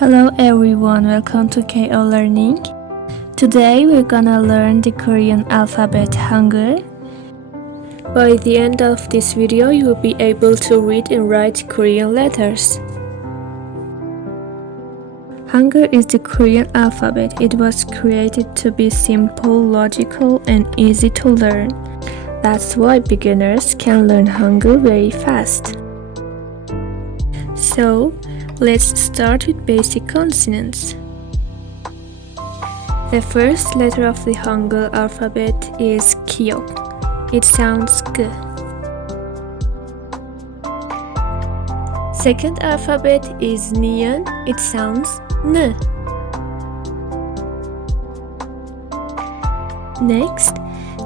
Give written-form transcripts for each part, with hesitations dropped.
Hello everyone, welcome to KO Learning. Today we're gonna learn the Korean alphabet Hangul. By the end of this video, you will be able to read and write Korean letters. Hangul is the Korean alphabet. It was created to be simple, logical, and easy to learn. That's why beginners can learn Hangul very fast. So, let's start with basic consonants. The first letter of the Hangul alphabet is Kyok. It sounds G. Second alphabet is Neon. It sounds N. Next,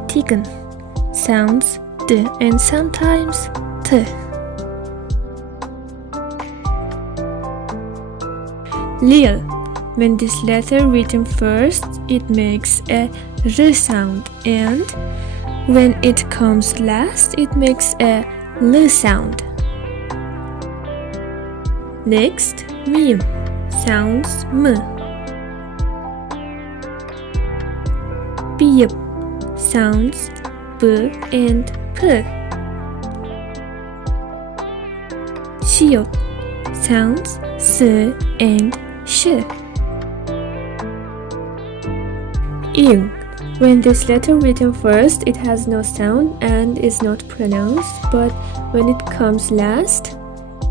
Tigun sounds D and sometimes T. Lil. When this letter written first, it makes a R sound, and when it comes last, it makes a L sound. Next, Mim sounds M. Biyip sounds B and P. Shiyot sounds S and Sh. Ing. When this letter written first, it has no sound and is not pronounced, but when it comes last,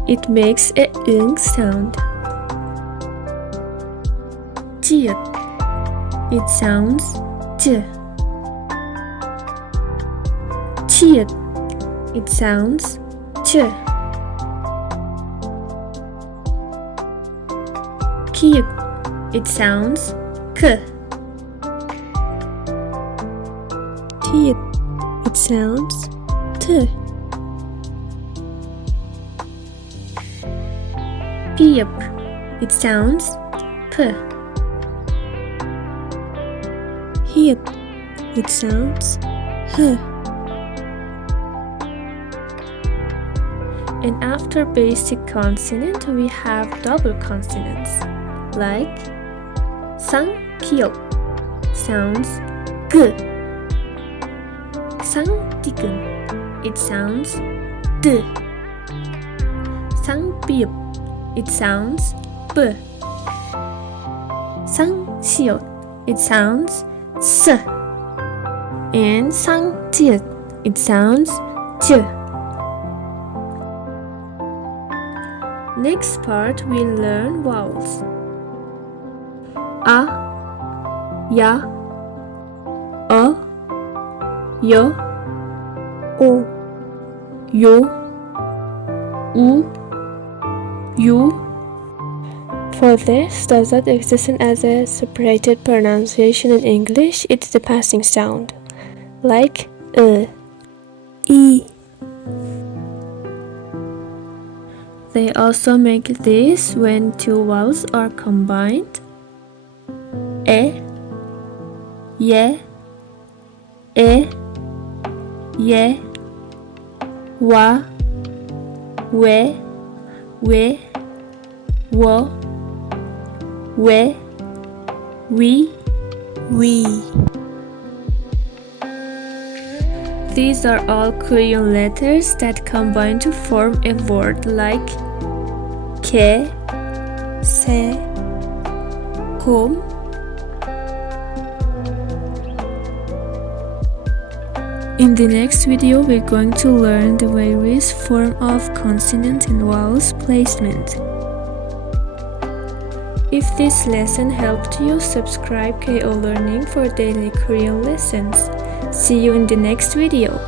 it makes a ing sound. Jiet. It sounds J. Chiet. It sounds Ch. Kiyuk. It sounds K. Tiet. It sounds T. Piyup. It sounds P. Hiet. It sounds H. And after basic consonant, we have double consonants, like Sang Kyok sounds G. Sang Tigun. It sounds D. Sang Biyup. It sounds B. Sang Shiyot. It sounds S. And Sang Jiet. It sounds J. Next part, we'll learn vowels. A, Ya, O, Yo, O, Yo, U, Yu. For this does not exist as a separated pronunciation in English. It's the passing sound, like E. They also make this when two vowels are combined. E, Ye, Ye, Wa, We, Wo, We. These are all Korean letters that combine to form a word like Ke, Se, Home. In the next video, we're going to learn the various form of consonant and vowels placement. If this lesson helped you, subscribe KO Learning for daily Korean lessons. See you in the next video.